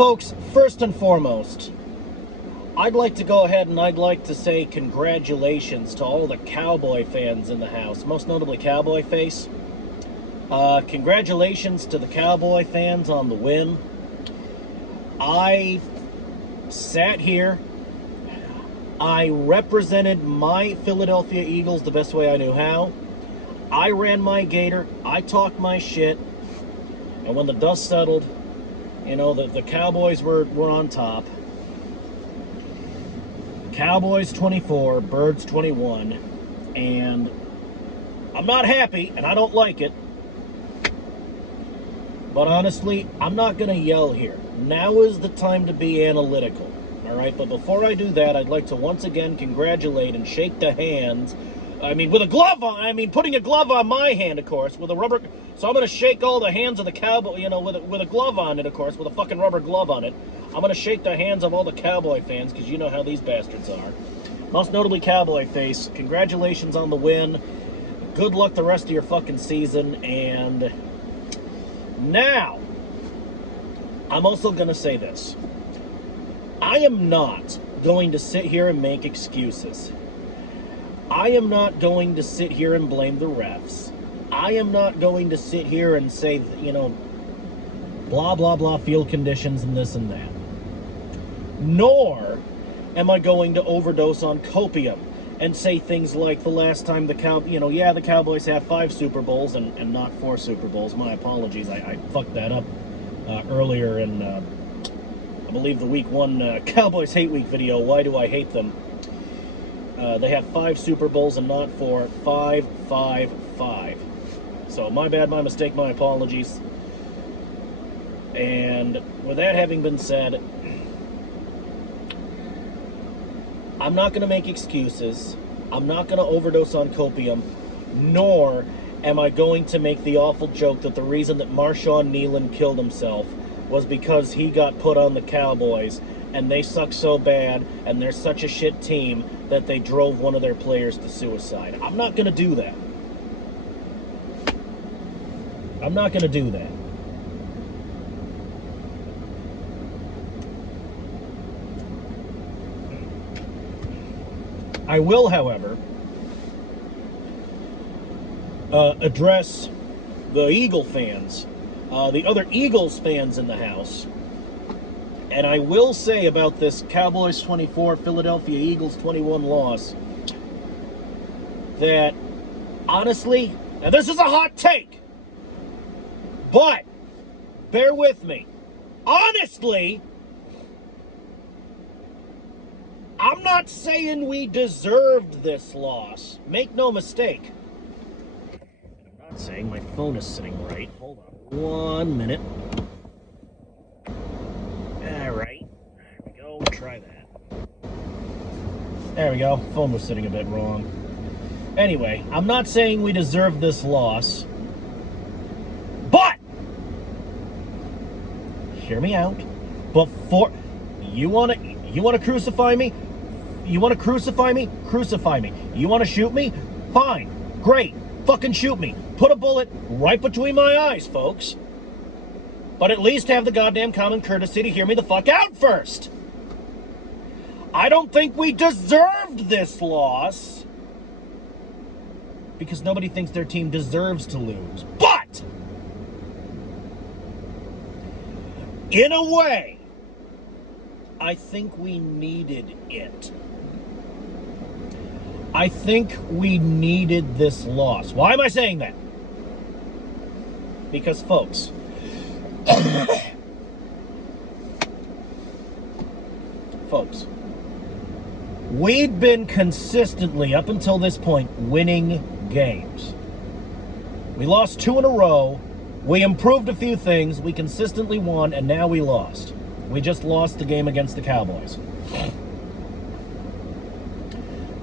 Folks, first and foremost, I'd like to go ahead and I'd like to say congratulations to all the Cowboy fans in the house, most notably Cowboy Face. Congratulations to the Cowboy fans on the win. I sat here, I represented my Philadelphia Eagles the best way I knew how. I ran my gator, I talked my shit, and when the dust settled, you know, the Cowboys were on top. Cowboys 24, Birds 21, and I'm not happy, and I don't like it, but honestly, I'm not going to yell here. Now is the time to be analytical, all right? But before I do that, I'd like to once again congratulate and shake the hands. I mean, with a glove on, putting a glove on my hand, of course, with a rubber, so I'm going to shake all the hands of the Cowboy, you know, with a glove on it, of course, with a fucking rubber glove on it. I'm going to shake the hands of all the Cowboy fans, because you know how these bastards are. Most notably Cowboy Face, congratulations on the win. Good luck the rest of your fucking season, and now, I'm also going to say this. I am not going to sit here and make excuses. I am not going to sit here and blame the refs. I am not going to sit here and say, you know, blah, blah, blah, field conditions and this and that. Nor am I going to overdose on copium and say things like the last time the Cowboys have 5 Super Bowls and not 4 Super Bowls. My apologies, I fucked that up earlier in, I believe, the Week 1 Cowboys Hate Week video. Why do I hate them? They have 5 Super Bowls and not 4. 5, 5, 5. So my bad, my mistake, my apologies. And with that having been said, I'm not going to make excuses. I'm not going to overdose on copium, nor am I going to make the awful joke that the reason that Marshawn Nealon killed himself was because he got put on the Cowboys and they suck so bad and they're such a shit team that they drove one of their players to suicide. I'm not going to do that. I'm not going to do that. I will, however, address the Eagle fans, the other Eagles fans in the house, and I will say about this Cowboys 24, Philadelphia Eagles 21 loss, that, honestly, now this is a hot take, but bear with me. Honestly, I'm not saying we deserved this loss. Make no mistake. I'm not saying my phone is sitting right. Hold on 1 minute. All right. There we go. Try that. There we go. Phone was sitting a bit wrong. Anyway, I'm not saying we deserved this loss. But! Hear me out. Before... You want to crucify me? You want to crucify me? Crucify me. You want to shoot me? Fine. Great. Fucking shoot me. Put a bullet right between my eyes, folks. But at least have the goddamn common courtesy to hear me the fuck out first. I don't think we deserved this loss. Because nobody thinks their team deserves to lose. But! In a way, I think we needed it. I think we needed this loss. Why am I saying that? Because, folks, we'd been consistently, up until this point, winning games. We lost 2 in a row. We improved a few things. We consistently won, and now we lost. We just lost the game against the Cowboys.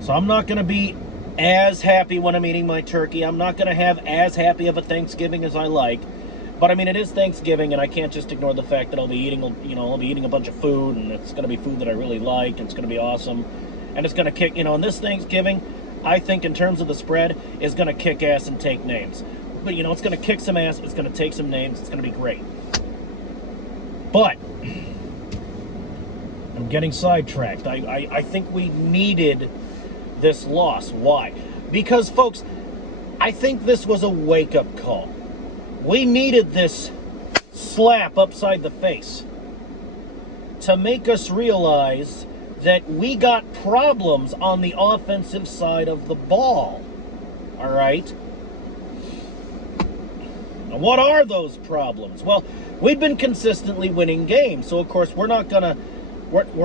So I'm not going to be as happy when I'm eating my turkey. I'm not going to have as happy of a Thanksgiving as I like. But I mean, it is Thanksgiving, and I can't just ignore the fact that I'll be eating, I'll be eating a bunch of food, and it's going to be food that I really like, and it's going to be awesome. And it's going to kick, and this Thanksgiving, I think in terms of the spread, is going to kick ass and take names. But, it's going to kick some ass, it's going to take some names, it's going to be great. But I'm getting sidetracked. I think we needed this loss. Why? Because, folks, I think this was a wake-up call. We needed this slap upside the face to make us realize that we got problems on the offensive side of the ball. All right? And what are those problems? Well, we've been consistently winning games, so of course we're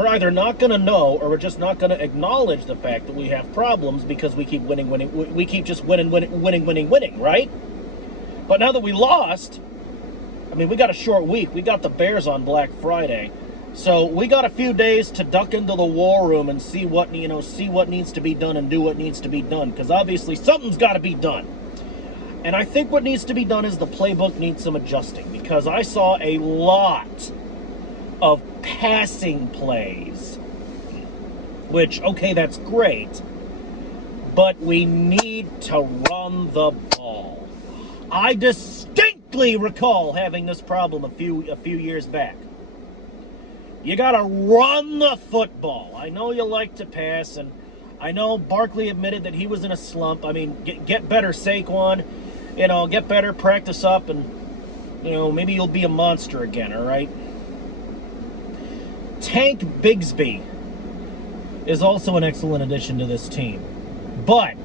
either not gonna know, or we're just not gonna acknowledge the fact that we have problems because we keep winning. We keep just winning, right? But now that we lost, I mean, we got a short week. We got the Bears on Black Friday, so we got a few days to duck into the war room and see what needs to be done and do what needs to be done. Because obviously something's got to be done. And I think what needs to be done is the playbook needs some adjusting, because I saw a lot of passing plays, which, okay, that's great, but we need to run the ball. I distinctly recall having this problem a few years back. You gotta run the football. I know you like to pass, and I know Barkley admitted that he was in a slump. I mean, get better, Saquon. Get better, practice up, and, maybe you'll be a monster again, all right? Tank Bigsby is also an excellent addition to this team. But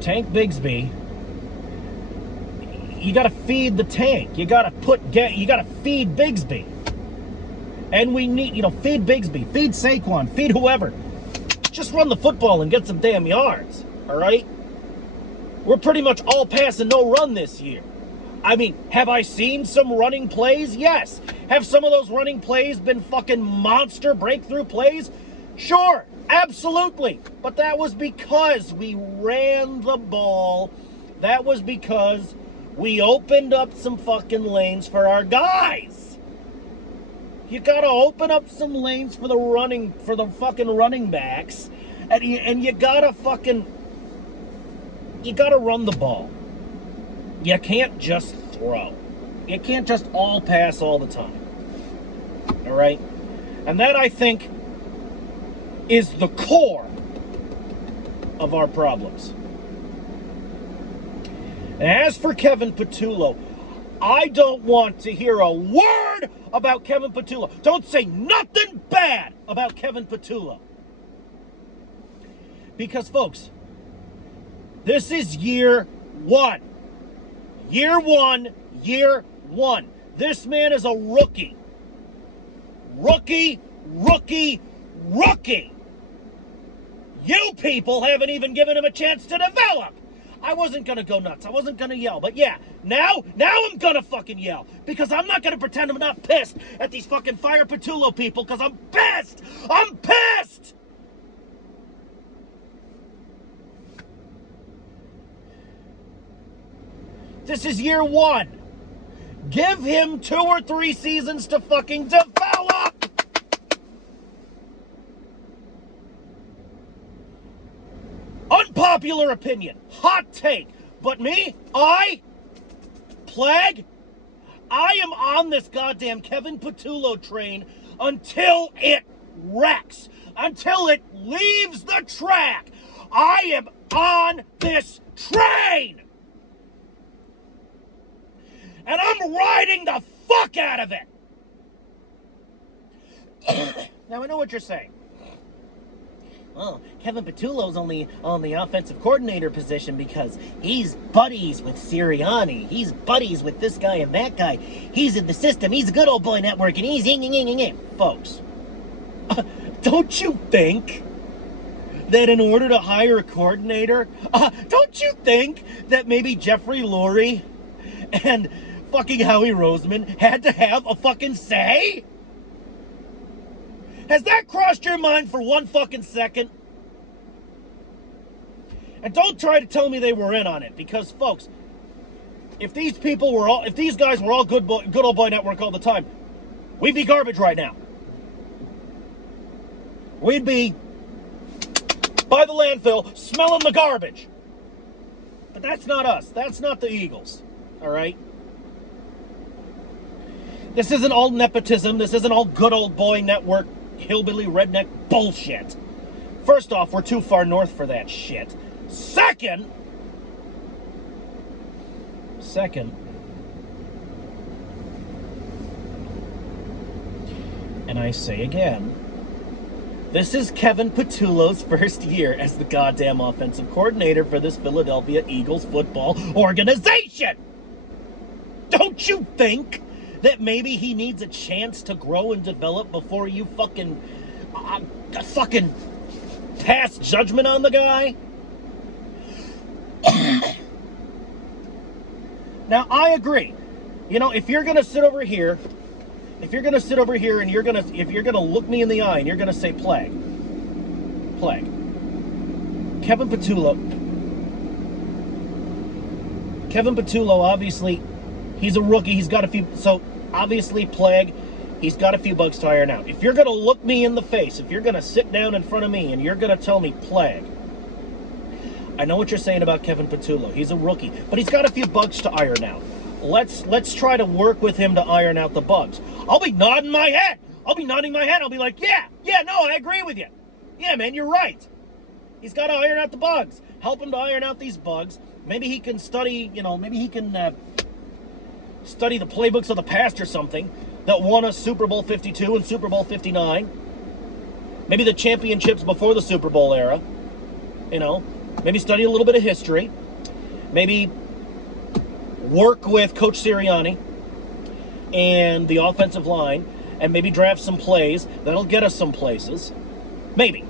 Tank Bigsby, you got to feed the tank. You got to feed Bigsby. And we need, feed Bigsby, feed Saquon, feed whoever. Just run the football and get some damn yards, all right? We're pretty much all pass and no run this year. I mean, have I seen some running plays? Yes. Have some of those running plays been fucking monster breakthrough plays? Sure, absolutely. But that was because we ran the ball. That was because we opened up some fucking lanes for our guys. You gotta open up some lanes for the fucking running backs, and you gotta run the ball. You can't just throw. You can't just all pass all the time. All right? And that, I think, is the core of our problems. As for Kevin Patullo, I don't want to hear a word about Kevin Patullo. Don't say nothing bad about Kevin Patullo. Because, folks, this is year one. Year one. This man is a rookie. Rookie. You people haven't even given him a chance to develop. I wasn't going to go nuts. I wasn't going to yell. But yeah, now I'm going to fucking yell. Because I'm not going to pretend I'm not pissed at these fucking Fire Patullo people, because I'm pissed. I'm pissed. This is year one. Give him 2 or 3 seasons to fucking develop. Unpopular opinion, hot take, but me, Plague, I am on this goddamn Kevin Patullo train until it wrecks, until it leaves the track. I am on this train, and I'm riding the fuck out of it. Now, I know what you're saying. Oh, Kevin Patullo's only on the offensive coordinator position because he's buddies with Sirianni. He's buddies with this guy and that guy. He's in the system. He's a good old boy network, and he's folks. Don't you think that in order to hire a coordinator, don't you think that maybe Jeffrey Lurie and fucking Howie Roseman had to have a fucking say? Has that crossed your mind for one fucking second? And don't try to tell me they were in on it, because, folks, if these guys were all good old boy network all the time, we'd be garbage right now. We'd be by the landfill smelling the garbage. But that's not us. That's not the Eagles. All right? This isn't all nepotism. This isn't all good old boy network, hillbilly redneck bullshit. First off, we're too far north for that shit. Second, and I say again, this is Kevin Patullo's first year as the goddamn offensive coordinator for this Philadelphia Eagles football organization. Don't you think that maybe he needs a chance to grow and develop before you fucking pass judgment on the guy? Now, I agree. You know, if you're going to sit over here and if you're going to look me in the eye and you're going to say plague. Kevin Patullo, obviously, he's a rookie. He's got a few, so obviously plague, he's got a few bugs to iron out. If you're going to look me in the face, if you're going to sit down in front of me and you're going to tell me plague, I know what you're saying about Kevin Patullo. He's a rookie, but he's got a few bugs to iron out. Let's try to work with him to iron out the bugs. I'll be nodding my head. I'll be like, yeah, no, I agree with you. Yeah, man, you're right. He's got to iron out the bugs. Help him to iron out these bugs. Maybe he can study, study the playbooks of the past or something that won us Super Bowl 52 and Super Bowl 59. Maybe the championships before the Super Bowl era. Maybe study a little bit of history. Maybe work with Coach Sirianni and the offensive line and maybe draft some plays that'll get us some places. Maybe.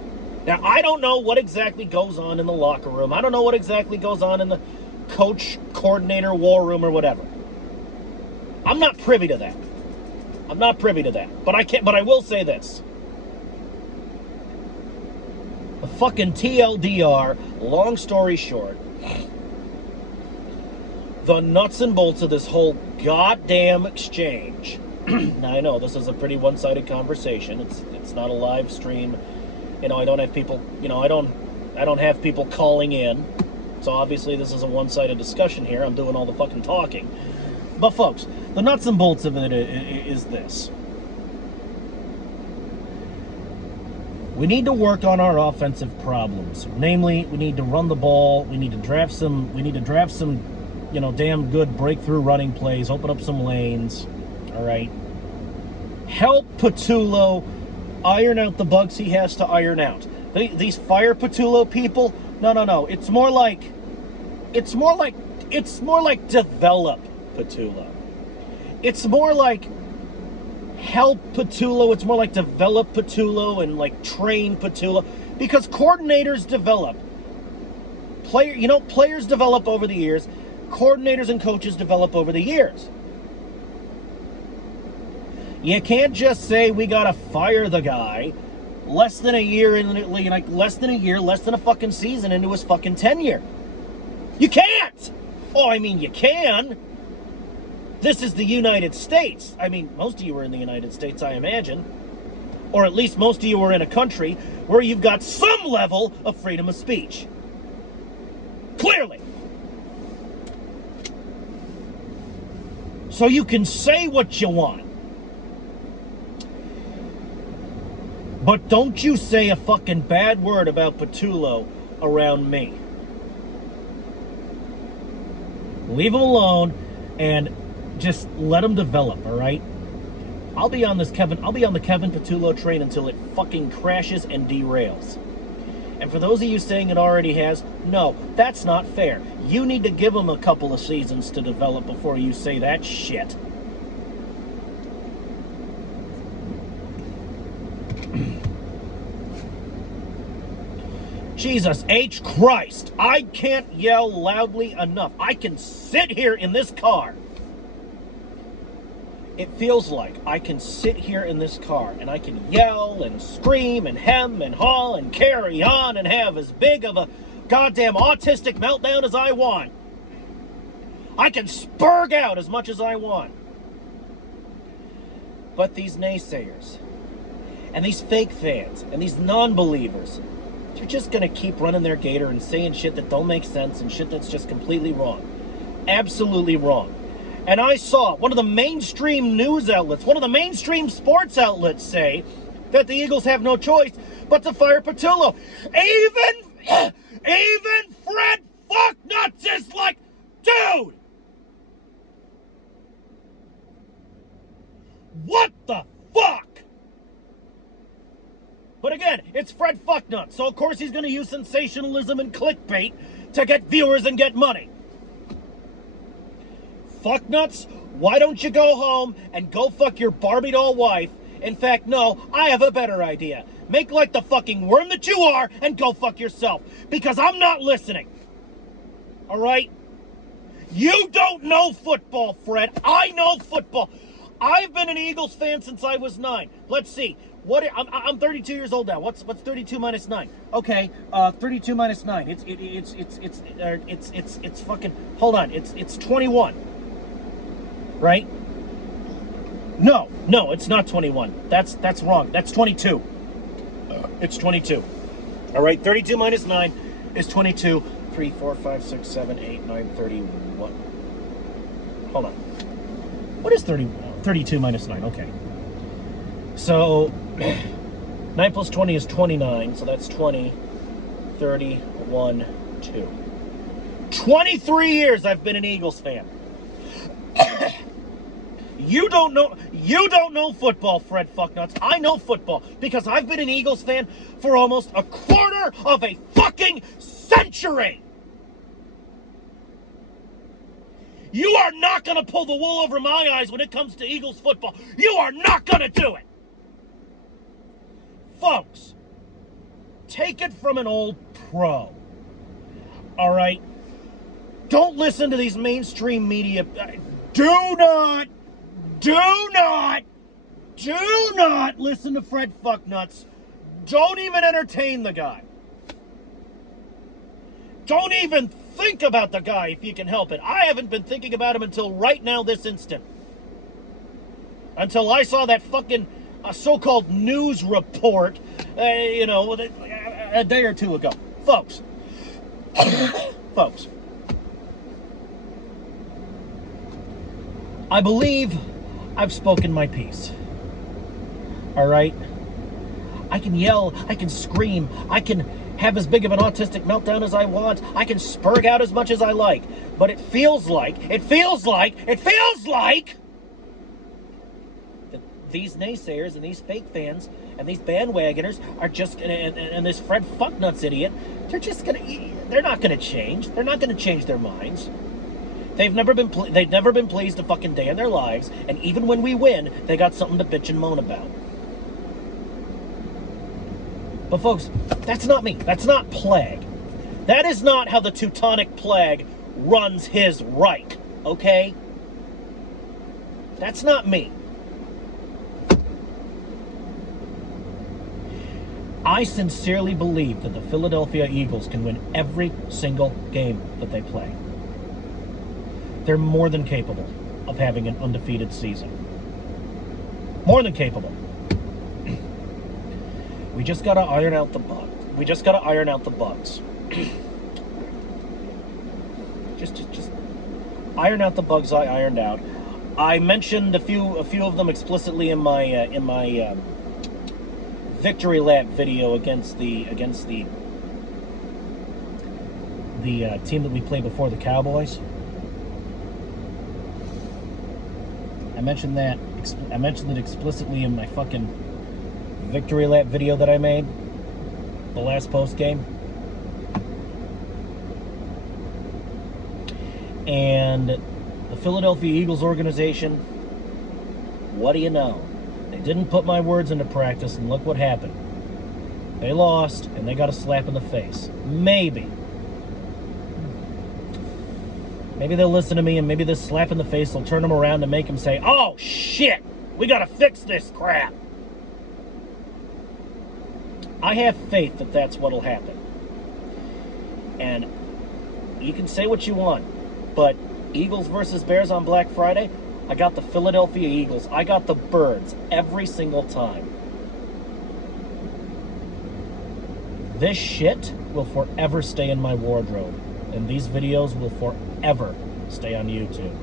Now, I don't know what exactly goes on in the locker room. I don't know what exactly goes on in the coach-coordinator war room or whatever. I'm not privy to that. But I will say this. The fucking TLDR, long story short, the nuts and bolts of this whole goddamn exchange. Now, I know this is a pretty one-sided conversation. It's not a live stream. I don't have people, I don't have people calling in. So obviously this is a one-sided discussion here. I'm doing all the fucking talking. But folks, the nuts and bolts of it is this. We need to work on our offensive problems. Namely, we need to run the ball. We need to draft some, damn good breakthrough running plays, open up some lanes. All right. Help Patullo iron out the bugs he has to iron out. These fire Patullo people, no. It's more like develop Patullo. It's more like help Patullo. It's more like develop Patullo and train Patullo, because coordinators develop. Players develop over the years. Coordinators and coaches develop over the years. You can't just say we gotta fire the guy less than a fucking season into his fucking tenure. You can't. Oh, you can. This is the United States. Most of you are in the United States, I imagine. Or at least most of you are in a country where you've got some level of freedom of speech. Clearly. So you can say what you want. But don't you say a fucking bad word about Patullo around me. Leave him alone and just let him develop, all right? I'll be on the Kevin Patullo train until it fucking crashes and derails. And for those of you saying it already has, no, that's not fair. You need to give him a couple of seasons to develop before you say that shit. Jesus H. Christ, I can't yell loudly enough. I can sit here in this car. It feels like I can sit here in this car and I can yell and scream and hem and haw and carry on and have as big of a goddamn autistic meltdown as I want. I can spurg out as much as I want. But these naysayers and these fake fans and these non-believers, they're just going to keep running their gator and saying shit that don't make sense and shit that's just completely wrong. Absolutely wrong. and I saw one of the mainstream news outlets, one of the mainstream sports outlets say that the Eagles have no choice but to fire Patillo. Even Fred Fucknuts is like, dude, what the fuck? But again, it's Fred Fucknuts, so of course he's going to use sensationalism and clickbait to get viewers and get money. Fucknuts, why don't you go home and go fuck your Barbie doll wife? In fact, no, I have a better idea. Make like the fucking worm that you are and go fuck yourself. Because I'm not listening. Alright? You don't know football, Fred. I know football. I've been an Eagles fan since I was 9. Let's see. I'm 32 years old now. What's 32 minus 9? Okay, 32 minus 9. It's fucking. Hold on. It's 21. Right? No, it's not 21. That's wrong. That's 22. It's 22. All right, 32 minus 9 is 22. 3, 4, 5, 6, 7, 8, 9, 31. Hold on. What is 32 minus 9? Okay. So 9 plus 20 is 29. So that's 20, 31, 2. 23 years I've been an Eagles fan. You don't know football, Fred Fucknuts. I know football because I've been an Eagles fan for almost a quarter of a fucking century. You are not going to pull the wool over my eyes when it comes to Eagles football. You are not going to do it. Folks, take it from an old pro. All right? Don't listen to these mainstream media. Do not listen to Fred Fucknuts. Don't even entertain the guy. Don't even think about the guy if you can help it. I haven't been thinking about him until right now, this instant. Until I saw that fucking so-called news report, a day or two ago. Folks. Folks. I believe I've spoken my piece. All right? I can yell, I can scream, I can have as big of an autistic meltdown as I want, I can spurg out as much as I like, but it feels like that these naysayers and these fake fans and these bandwagoners are just, and this Fred Fucknuts idiot, they're not gonna change. They're not gonna change their minds. They've never been pleased a fucking day in their lives, and even when we win, they got something to bitch and moan about. But folks, that's not me. That's not Plague. That is not how the Teutonic Plague runs his Reich, okay? That's not me. I sincerely believe that the Philadelphia Eagles can win every single game that they play. They're more than capable of having an undefeated season. More than capable. We just gotta iron out the bugs. Just iron out the bugs I ironed out. I mentioned a few of them explicitly in my victory lap video against the team that we played before, the Cowboys. I mentioned it explicitly in my fucking victory lap video that I made, the last post game. And the Philadelphia Eagles organization, what do you know? They didn't put my words into practice, and look what happened. They lost, and they got a slap in the face. Maybe they'll listen to me, and maybe this slap in the face will turn them around and make them say, oh, shit, we got to fix this crap. I have faith that that's what'll happen. And you can say what you want, but Eagles versus Bears on Black Friday, I got the Philadelphia Eagles. I got the Birds every single time. This shit will forever stay in my wardrobe, and these videos will forever stay on YouTube.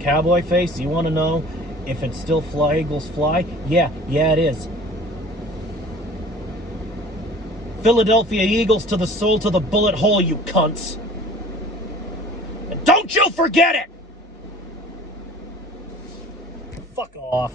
Cowboy face, you want to know if it's still Fly Eagles Fly? Yeah, it is. Philadelphia Eagles to the soul, to the bullet hole, you cunts. And don't you forget it! Fuck off.